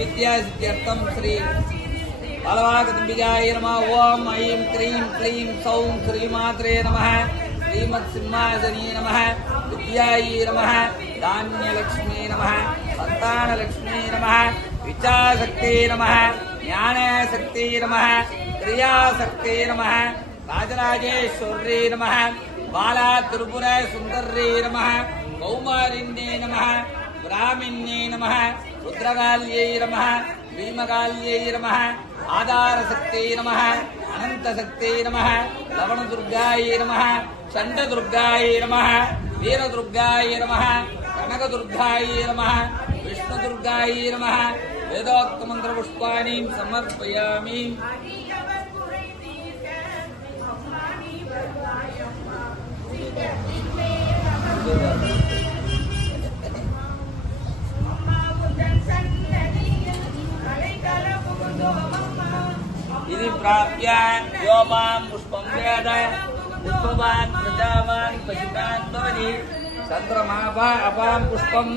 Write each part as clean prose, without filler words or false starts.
विद्या सिद्ध्यर्थम श्री बालवाकदम्बिकाय नमः। ओम ऐं क्रीं क्लीं सौं श्रीमात्रे नमः। श्रीमत्सिंहासनी नमः। विद्यायै नमः। धान्यलक्ष्मी नमः। संतानलक्ष्मी नमः। विचाशक्ति नमः। ज्ञानशक्ति नमः। क्रियाशक्ति नमः। राजराजेश्वरी नमः। बाला त्रिपुर सुंदरी नमः। कौमारिण्ये नमः। ब्राह्मण्ये नमः। रुद्रकाल्यै नमः। भीमकाल्यै नमः। आधारशक्ति नमः। अनंतशक्ति नमः। लवणदुर्गायै नमः। चंडदुर्गायै नमः। वीरदुर्गायै नमः। कनकदुर्गायै नमः। विष्णुदुर्गायै नमः। वेदोक्त मंत्र पुष्पाणि समर्पयामि। इति प्राप्य योपां पुष्पं वेद पुष्पवान् प्रजावान् पशुवान् भवति। चन्द्रमापा अपां पुष्पं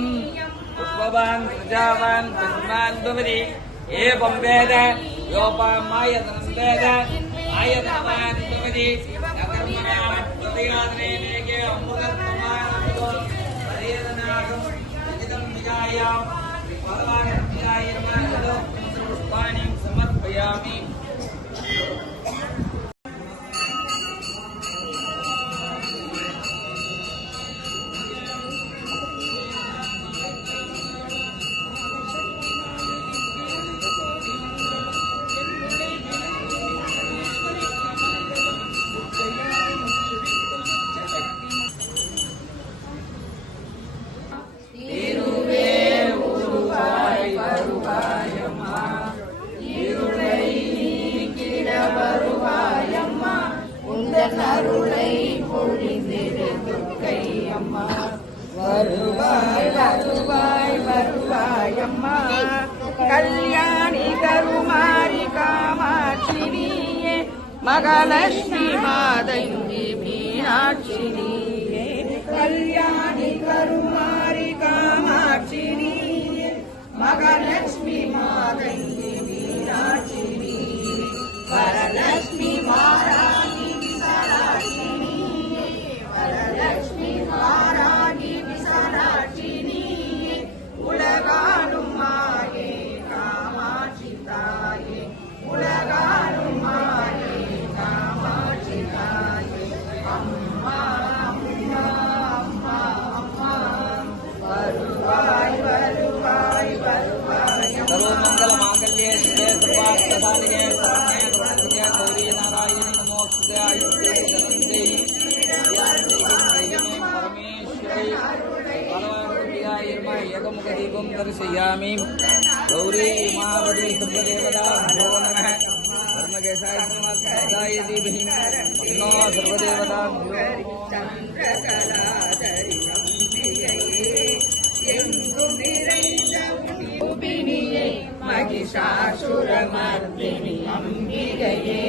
पुष्पवान् प्रजावान् पशुवान् भवति। एवं वेद योपां आयतनं वेद आयतनवान् भवति। नकर्मणां प्रत्यादनेनेके अमृतत्वमानन्दो हरेदनागं निजितं विजायां भगवानभ्याय नमः। पुष्पाणि समर्पयामि। வருவாய் வருவாய் வருவாய் அம்மா கல்யாணி கருமாரி காமாட்சி நீயே மகாலட்சுமி மாதங்கி மீனாட்சி நீயே கல்யாணி கருமாரி காமாட்சி நீயே மகாலட்சுமி மாதங்கி மீனாட்சி நீயே வரலட்சுமி மாராணி விசாலாட்சி நீயே வரலட்சுமி மாராணி விசாலாட்சி நீயே உலகாலும் மாயே காமாட்சி தாயே உலகாலும் மாயே காமாட்சி தாயே அம்மா அம்மா அம்மா அம்மா வருவாய் வருவாய் வருவாய் सर्वमंगल मांगल्ये शिवे सर्वार्थसाधिके शरण्ये त्र्यंबके गौरी नारायणी नमोस्तुते आयुष्ये धनंदेहि विद्यां परमेश्वरी बालवाकुटियाय नमः। एकमुख दीपं दर्शयामि। गौरी उमावती सर्वदेवता भो नमः। धर्मकेशाय नमः। सदाय दीपहि तन्नो सर्वदेवता भो। சந்திரகலாதரி அம்பிகையே எங்கும் நிறைந்த உபினியே மகிஷாசுரமர்தினி அம்பிகையே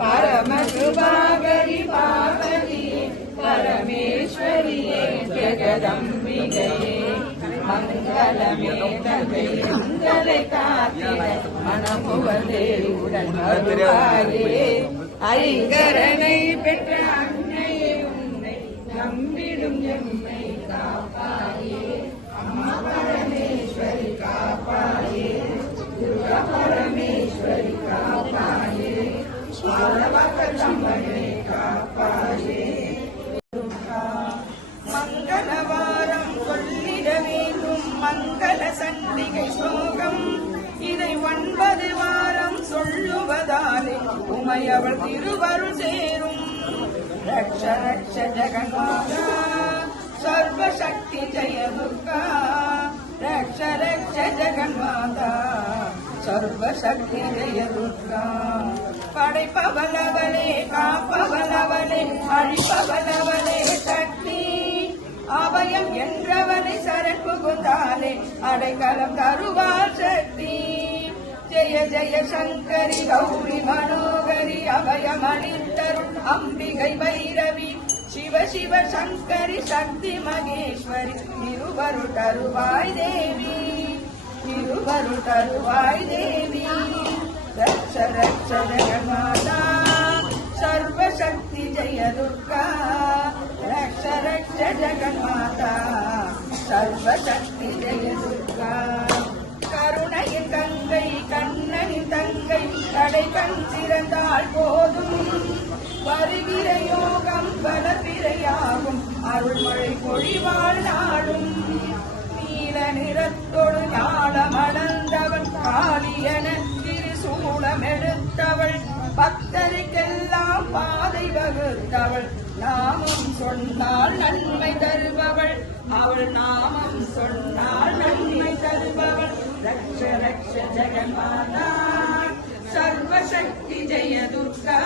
பரமசுபாகரி பார்வதியே பரமேஸ்வரியே ஜெகதம்பிகையே மங்களமே தந்தை மங்களை காத்திட மனமுவதே உடன் வருவாயே ஐங்கரனை பெற்ற அன்னையே உன்னை நம்பிடும் எம்மை காப்பாயே அம்மா பரமேஸ்வரி காப்பாயே துர்கா பரமேஸ்வரி காப்பாயே பாலவக்கம்பனை காப்பாயே மங்களவாரம் சொல்லிட வேண்டும் மங்கள சண்டிகை ஸ்லோகம் இதை 9 வாரம் சொல்லுவதாலே உமையவள் திருவருள் சேரும் ரக்ஷ ரக்ஷ ஜெகன்மாதா சர்வசக்தி ஜெய துர்கா ரக்ஷ ரக்ஷ ஜெகன்மாதா சர்வசக்தி ஜெய துர்கா படைப்பவளவளே காப்பவளவளே அழிப்பவளவளே சக்தி அபயம் என்றவனை சரண் புகுந்தாலே அடைக்கலம் தருவார் சக்தி ஜெய ஜெய சங்கரி கௌரி மனோகரி அபயமளித்தருள் அம்பிகை பைரவி சிவ சிவ சங்கரி சக்தி மகேஸ்வரி திருவருள் தருவாய் தேவி இருவருள் தருவாய் தேவி ரக்ஷ ரக்ஷ ஜெகன்மாதா சர்வசக்தி ஜெய துர்கா ரக்ஷ ரக்ஷ ஜெகன்மாதா சர்வசக்தி ஜெய துர்கா கருணையின் கங்கை கண்ணனின் தங்கை கடை கண் திறந்தால் போதும் வருகிற யோகம் பலபிரையாகும் அருள்மழை பொழிவாள் நாளும் நீல நிறத்தொடு ஞானம் அளந்தவள் காளியன திரிசூலம் எடுத்தவள் பக்தருக்கெல்லாம் பாதை வகுத்தவள் நாமம் சொன்னால் நன்மை தருபவள் அவள் நாமம் சொன்னால் நன்மை தருபவள் ரக்ஷ ரக்ஷ ஜெகன்மாதா சர்வசக்தி ஜெய துர்கா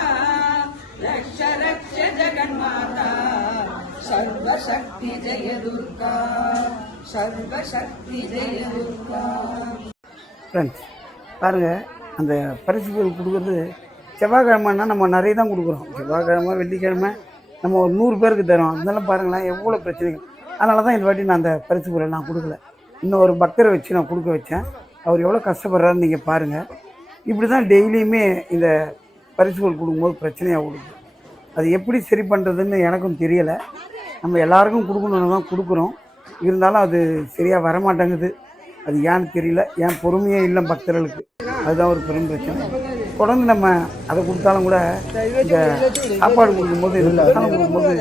ரக்ஷ ரக்ஷ ஜெகன்மாதா சர்வசக்தி ஜெய துர்கா சர்வசக்தி ஜெய துர்கா. ஃப்ரெண்ட்ஸ் பாருங்கள், அந்த பரிசு பொருள் கொடுக்குறது செவ்வாய்க்கிழமைன்னா நம்ம நிறைய தான் கொடுக்குறோம். செவ்வாய்க்கிழமை வெள்ளிக்கிழமை நம்ம ஒரு 100 பேருக்கு தரோம். அதனால பாருங்களேன் எவ்வளோ பிரச்சனைகள். அதனால தான் இந்த வாட்டி நான் அந்த பரிசு பொருளை நான் கொடுக்கல. இன்னும் ஒரு பக்தரை வச்சு நான் கொடுக்க வச்சேன். அவர் எவ்வளோ கஷ்டப்படுறாருன்னு நீங்கள் பாருங்கள். இப்படி தான் டெய்லியுமே இந்த பரிசு பொருள் கொடுக்கும்போது பிரச்சனையாக கொடுக்குது. அது எப்படி சரி பண்ணுறதுன்னு எனக்கும் தெரியலை. நம்ம எல்லாருக்கும் கொடுக்கணுன்னு தான் கொடுக்குறோம். இருந்தாலும் அது சரியாக வரமாட்டேங்குது. அது ஏன்னு தெரியல. ஏன் பொறுமையே இல்லை பக்தர்களுக்கு. அதுதான் ஒரு பெரும் பிரச்சனை. தொடர்ந்து நம்ம அதை கொடுத்தாலும் கூட இந்த சாப்பாடு கொடுக்கும்போது இது பிரசாதம் கொடுக்கும்போது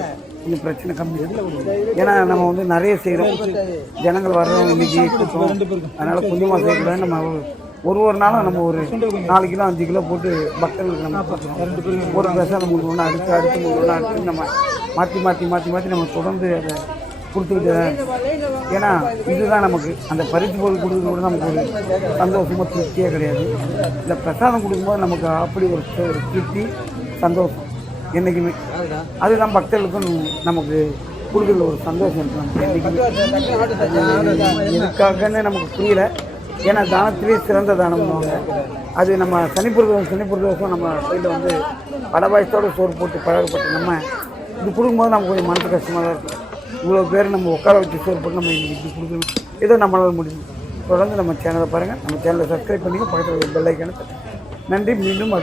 இந்த பிரச்சனை கம்மி. ஏன்னா நம்ம வந்து நிறைய செய்கிறோம். ஜனங்கள் வர்றவங்க இன்றைக்கி கொடுத்தோம். அதனால் கொஞ்சமாக செய்யக்கூடாது. நம்ம ஒரு நாளும் நம்ம ஒரு 4 கிலோ 5 கிலோ போட்டு பக்தர்களுக்கு நம்ம கொடுத்துருவோம். ஒரு பிரசாதம் கொடுக்கணும்னா அடுத்து கொடுக்கணும்னா அடுத்து நம்ம மாற்றி நம்ம தொடர்ந்து அதை கொடுத்துக்கிட்டு தான். ஏன்னா இதுதான் நமக்கு அந்த பரிசு பொருள் கொடுக்குறது கூட நமக்கு ஒரு சந்தோஷமாக திருப்தியே கிடையாது. இந்த பிரசாதம் கொடுக்கும்போது நமக்கு அப்படி ஒரு திருப்தி சந்தோஷம் என்றைக்குமே. அதுதான் பக்தர்களுக்கும் நமக்கு கொடுக்குற ஒரு சந்தோஷம் இருக்குது நமக்கு என்றைக்குமே. இதுக்காகன்னு நமக்கு புரியல. ஏன்னா தானத்திலே சிறந்த தானம்னுவாங்க. அது நம்ம சனிப்பிரதோஷம் நம்ம சைடில் வந்து பலபாயத்தோடு சோறு போட்டு பழகப்பட்டு நம்ம இது கொடுக்கும்போது நமக்கு கொஞ்சம் மனசு கஷ்டமாக தான் இருக்கும். இவ்வளோ பேர் நம்ம உட்கார வச்சு சோறு போட்டு நம்ம இன்றைக்கி இப்படி கொடுக்கணும். ஏதோ நம்மளால் முடியும். தொடர்ந்து நம்ம சேனலை பாருங்கள். நம்ம சேனலை சப்ஸ்கிரைப் பண்ணிங்க. பக்கத்தில் பெல் ஐக்கானை தட்டுங்க. நன்றி. மீண்டும்